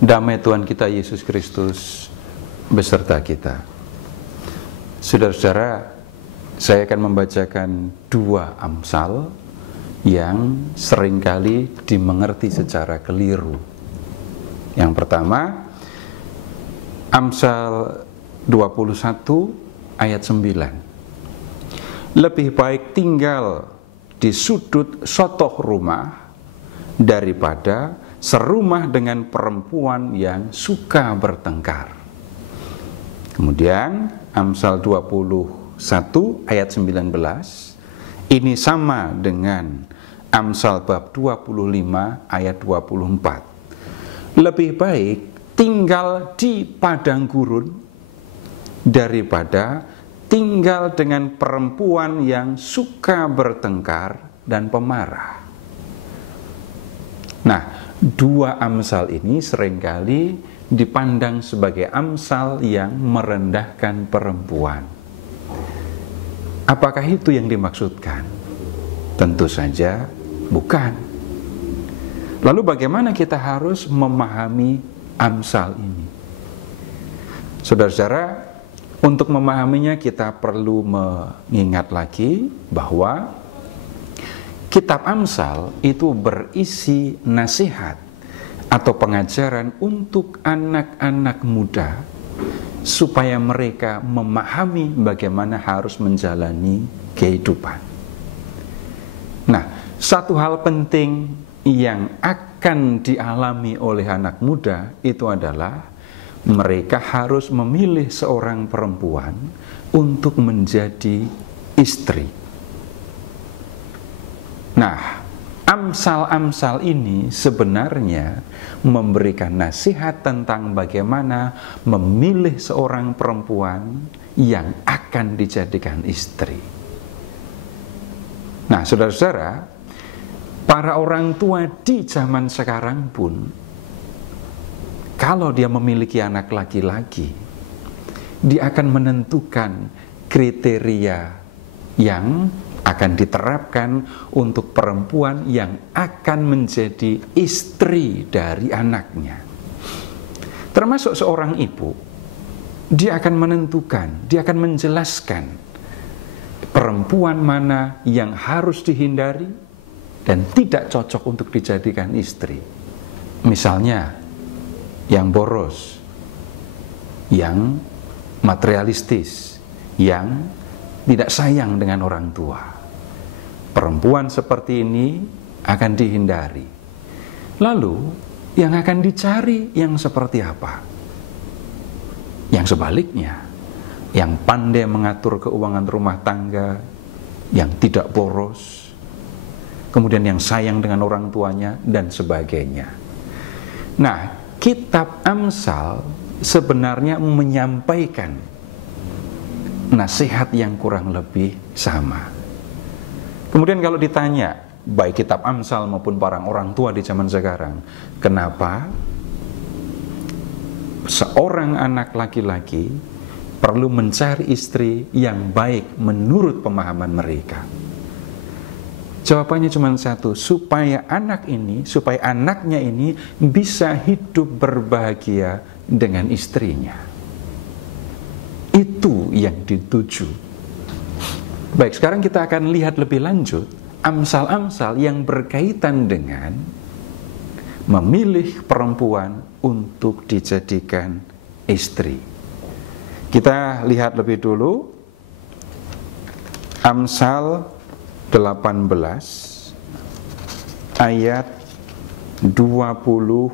Damai Tuhan kita Yesus Kristus beserta kita. Saudara-saudara, saya akan membacakan 2 Amsal yang seringkali dimengerti secara keliru. Yang pertama, Amsal 21 ayat 9. Lebih baik tinggal di sudut sotoh rumah daripada serumah dengan perempuan yang suka bertengkar. Kemudian Amsal 21 ayat 19, ini sama dengan Amsal bab 25 ayat 24. Lebih baik tinggal di padang gurun daripada tinggal dengan perempuan yang suka bertengkar dan pemarah. Nah, 2 Amsal ini seringkali dipandang sebagai Amsal yang merendahkan perempuan. Apakah itu yang dimaksudkan? Tentu saja bukan. Lalu bagaimana kita harus memahami Amsal ini? Saudara-saudara, untuk memahaminya kita perlu mengingat lagi bahwa Kitab Amsal itu berisi nasihat atau pengajaran untuk anak-anak muda supaya mereka memahami bagaimana harus menjalani kehidupan. Nah, satu hal penting yang akan dialami oleh anak muda itu adalah mereka harus memilih seorang perempuan untuk menjadi istri. Nah, Amsal-Amsal ini sebenarnya memberikan nasihat tentang bagaimana memilih seorang perempuan yang akan dijadikan istri. Nah, saudara-saudara, para orang tua di zaman sekarang pun, kalau dia memiliki anak laki-laki, dia akan menentukan kriteria yang akan diterapkan untuk perempuan yang akan menjadi istri dari anaknya. Termasuk seorang ibu, dia akan menentukan, dia akan menjelaskan perempuan mana yang harus dihindari dan tidak cocok untuk dijadikan istri. Misalnya, yang boros, yang materialistis, yang tidak sayang dengan orang tua. Perempuan seperti ini akan dihindari. Lalu, yang akan dicari yang seperti apa? Yang sebaliknya, yang pandai mengatur keuangan rumah tangga, yang tidak boros, kemudian yang sayang dengan orang tuanya, dan sebagainya. Nah, Kitab Amsal sebenarnya menyampaikan nasihat yang kurang lebih sama. Kemudian kalau ditanya, baik Kitab Amsal maupun para orang tua di zaman sekarang, kenapa seorang anak laki-laki perlu mencari istri yang baik menurut pemahaman mereka? Jawabannya cuma satu, supaya anaknya ini bisa hidup berbahagia dengan istrinya. Itu yang dituju. Baik, sekarang kita akan lihat lebih lanjut Amsal-Amsal yang berkaitan dengan memilih perempuan untuk dijadikan istri. Kita lihat lebih dulu Amsal 18 ayat 22.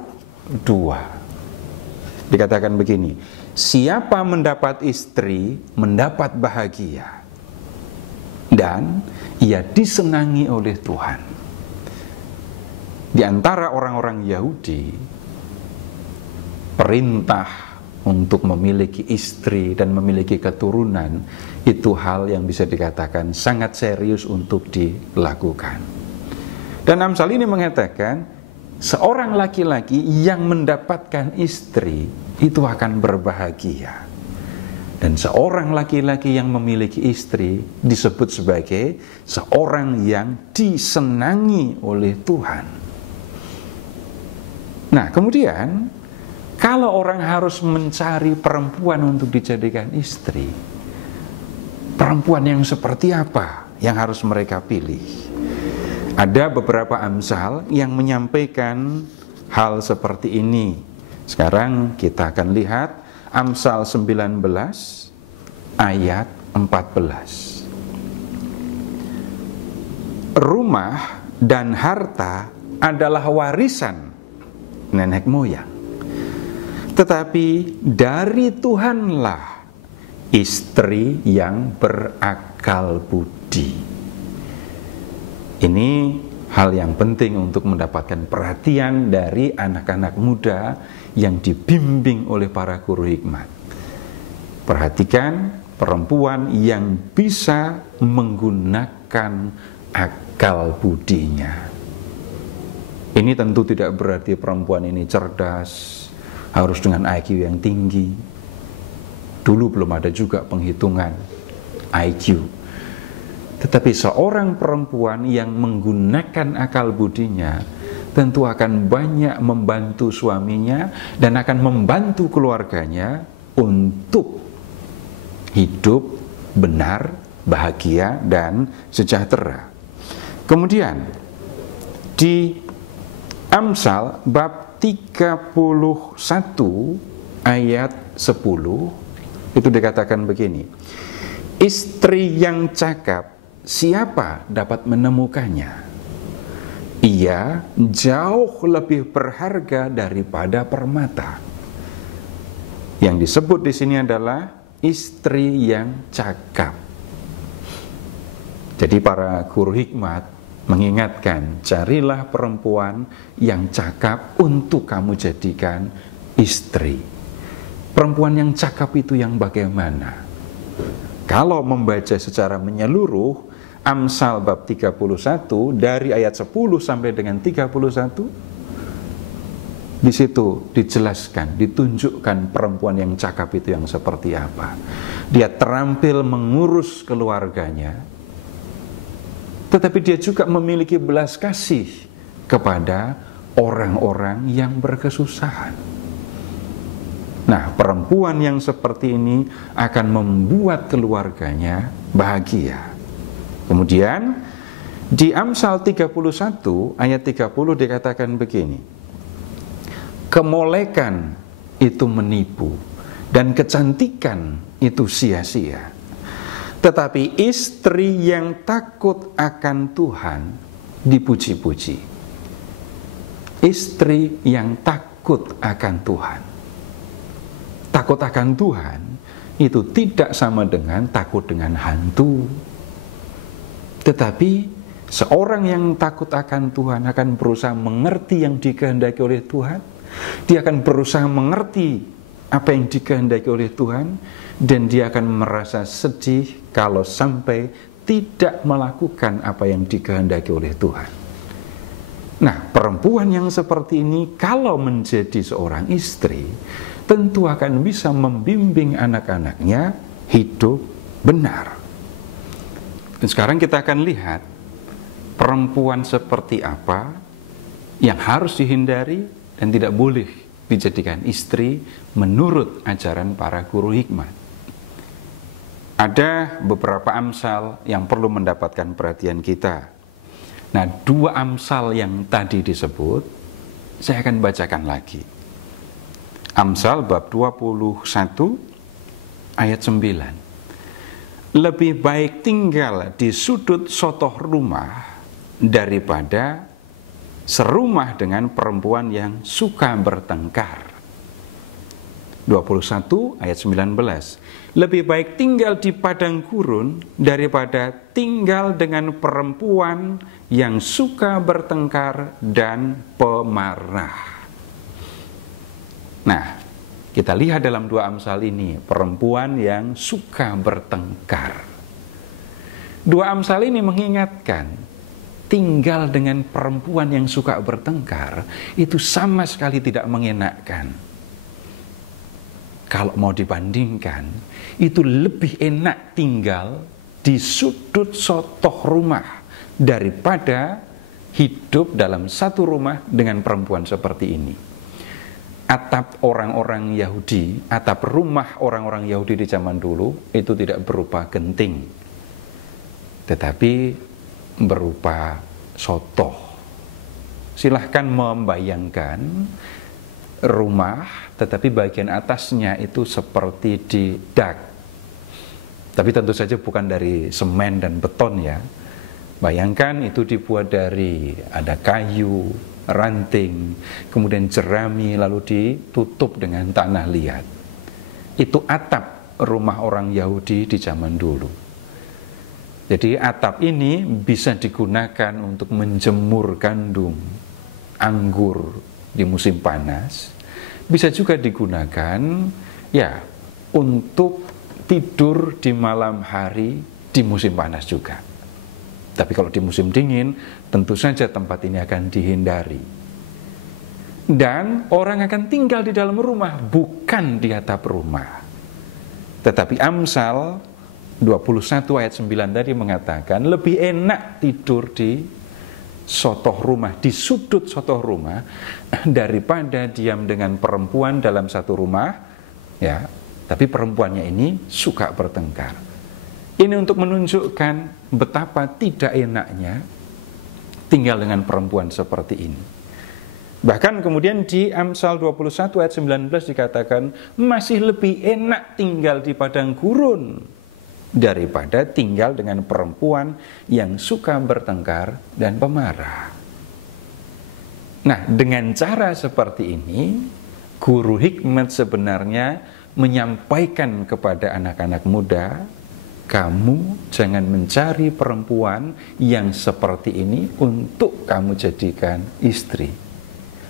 Dikatakan begini, siapa mendapat istri mendapat bahagia dan ia disenangi oleh Tuhan. Di antara orang-orang Yahudi, perintah untuk memiliki istri dan memiliki keturunan itu hal yang bisa dikatakan sangat serius untuk dilakukan. Dan Amsal ini mengatakan seorang laki-laki yang mendapatkan istri itu akan berbahagia. Dan seorang laki-laki yang memiliki istri disebut sebagai seorang yang disenangi oleh Tuhan. Nah, kemudian kalau orang harus mencari perempuan untuk dijadikan istri, perempuan yang seperti apa yang harus mereka pilih? Ada beberapa Amsal yang menyampaikan hal seperti ini. Sekarang kita akan lihat Amsal 19 ayat 14. Rumah dan harta adalah warisan nenek moyang, tetapi dari Tuhanlah istri yang berakal budi. Ini hal yang penting untuk mendapatkan perhatian dari anak-anak muda yang dibimbing oleh para guru hikmat. Perhatikan perempuan yang bisa menggunakan akal budinya. Ini tentu tidak berarti perempuan ini cerdas, harus dengan IQ yang tinggi. Dulu belum ada juga penghitungan IQ. Tetapi seorang perempuan yang menggunakan akal budinya tentu akan banyak membantu suaminya dan akan membantu keluarganya untuk hidup benar, bahagia, dan sejahtera. Kemudian di Amsal bab 31 ayat 10 itu dikatakan begini, istri yang cakap siapa dapat menemukannya? Ia jauh lebih berharga daripada permata. Yang disebut di sini adalah istri yang cakap. Jadi para guru hikmat mengingatkan, carilah perempuan yang cakap untuk kamu jadikan istri. Perempuan yang cakap itu yang bagaimana? Kalau membaca secara menyeluruh Amsal bab 31 dari ayat 10 sampai dengan 31, di situ dijelaskan, ditunjukkan perempuan yang cakap itu yang seperti apa. Dia terampil mengurus keluarganya, tetapi dia juga memiliki belas kasih kepada orang-orang yang berkesusahan. Nah, perempuan yang seperti ini akan membuat keluarganya bahagia. Kemudian di Amsal 31 ayat 30 dikatakan begini, kemolekan itu menipu dan kecantikan itu sia-sia, tetapi istri yang takut akan Tuhan dipuji-puji. Istri yang takut akan Tuhan. Takut akan Tuhan itu tidak sama dengan takut dengan hantu. Tetapi seorang yang takut akan Tuhan akan berusaha mengerti yang dikehendaki oleh Tuhan. Dia akan berusaha mengerti apa yang dikehendaki oleh Tuhan, dan dia akan merasa sedih kalau sampai tidak melakukan apa yang dikehendaki oleh Tuhan. Nah, perempuan yang seperti ini kalau menjadi seorang istri, tentu akan bisa membimbing anak-anaknya hidup benar. Dan sekarang kita akan lihat perempuan seperti apa yang harus dihindari dan tidak boleh dijadikan istri menurut ajaran para guru hikmat. Ada beberapa Amsal yang perlu mendapatkan perhatian kita. Nah, dua Amsal yang tadi disebut saya akan bacakan lagi. Amsal bab 21 ayat 9. Lebih baik tinggal di sudut sotoh rumah daripada serumah dengan perempuan yang suka bertengkar. 21 ayat 19. Lebih baik tinggal di padang gurun daripada tinggal dengan perempuan yang suka bertengkar dan pemarah. Nah, kita lihat dalam dua Amsal ini, perempuan yang suka bertengkar. Dua Amsal ini mengingatkan, tinggal dengan perempuan yang suka bertengkar, itu sama sekali tidak mengenakkan. kalau mau dibandingkan, itu lebih enak tinggal di sudut sotoh rumah daripada hidup dalam satu rumah dengan perempuan seperti ini. Atap orang-orang Yahudi, atap rumah orang-orang Yahudi di zaman dulu itu tidak berupa genting, tetapi berupa sotoh. Silahkan membayangkan rumah, tetapi bagian atasnya itu seperti di dak. Tapi tentu saja bukan dari semen dan beton ya. Bayangkan itu dibuat dari ada kayu, ranting, kemudian jerami, lalu ditutup dengan tanah liat. Itu atap rumah orang Yahudi di zaman dulu. Jadi atap ini bisa digunakan untuk menjemur gandum, anggur di musim panas. Bisa juga digunakan ya untuk tidur di malam hari di musim panas juga. Tapi kalau di musim dingin, tentu saja tempat ini akan dihindari. Dan orang akan tinggal di dalam rumah, bukan di atap rumah. Tetapi Amsal 21 ayat 9 tadi mengatakan, lebih enak tidur di sotoh rumah, di sudut sotoh rumah, daripada diam dengan perempuan dalam satu rumah, ya. Tapi perempuannya ini suka bertengkar. Ini untuk menunjukkan betapa tidak enaknya tinggal dengan perempuan seperti ini. Bahkan kemudian di Amsal 21 ayat 19 dikatakan, masih lebih enak tinggal di padang gurun daripada tinggal dengan perempuan yang suka bertengkar dan pemarah. Nah, dengan cara seperti ini, guru hikmat sebenarnya menyampaikan kepada anak-anak muda, kamu jangan mencari perempuan yang seperti ini untuk kamu jadikan istri.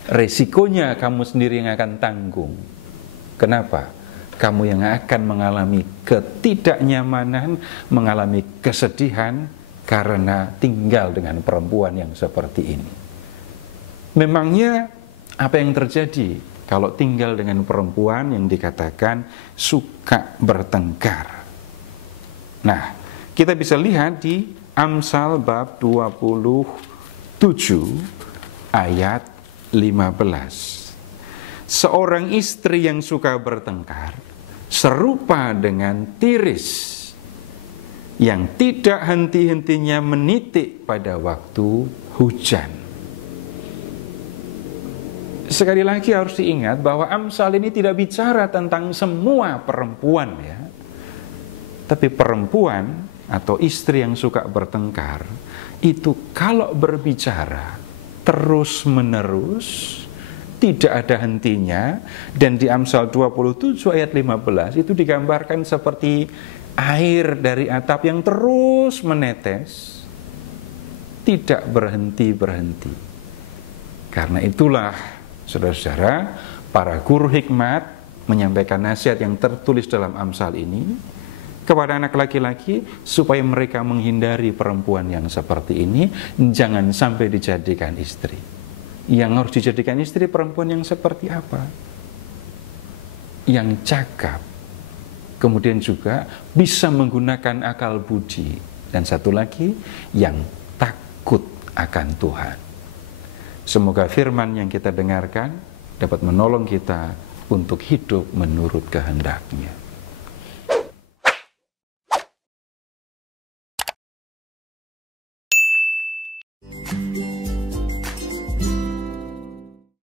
Resikonya kamu sendiri yang akan tanggung. Kenapa? Kamu yang akan mengalami ketidaknyamanan, mengalami kesedihan karena tinggal dengan perempuan yang seperti ini. Memangnya apa yang terjadi kalau tinggal dengan perempuan yang dikatakan suka bertengkar? Nah, kita bisa lihat di Amsal bab 27 ayat 15. Seorang istri yang suka bertengkar serupa dengan tiris yang tidak henti-hentinya menitik pada waktu hujan. Sekali lagi harus diingat bahwa Amsal ini tidak bicara tentang semua perempuan ya. Tapi perempuan atau istri yang suka bertengkar itu kalau berbicara terus menerus, tidak ada hentinya. Dan di Amsal 27 ayat 15 itu digambarkan seperti air dari atap yang terus menetes, tidak berhenti-berhenti. Karena itulah saudara-saudara, para guru hikmat menyampaikan nasihat yang tertulis dalam Amsal ini kepada anak laki-laki supaya mereka menghindari perempuan yang seperti ini, jangan sampai dijadikan istri. Yang harus dijadikan istri perempuan yang seperti apa? Yang cakap, kemudian juga bisa menggunakan akal budi, dan satu lagi yang takut akan Tuhan. Semoga firman yang kita dengarkan dapat menolong kita untuk hidup menurut kehendak-Nya.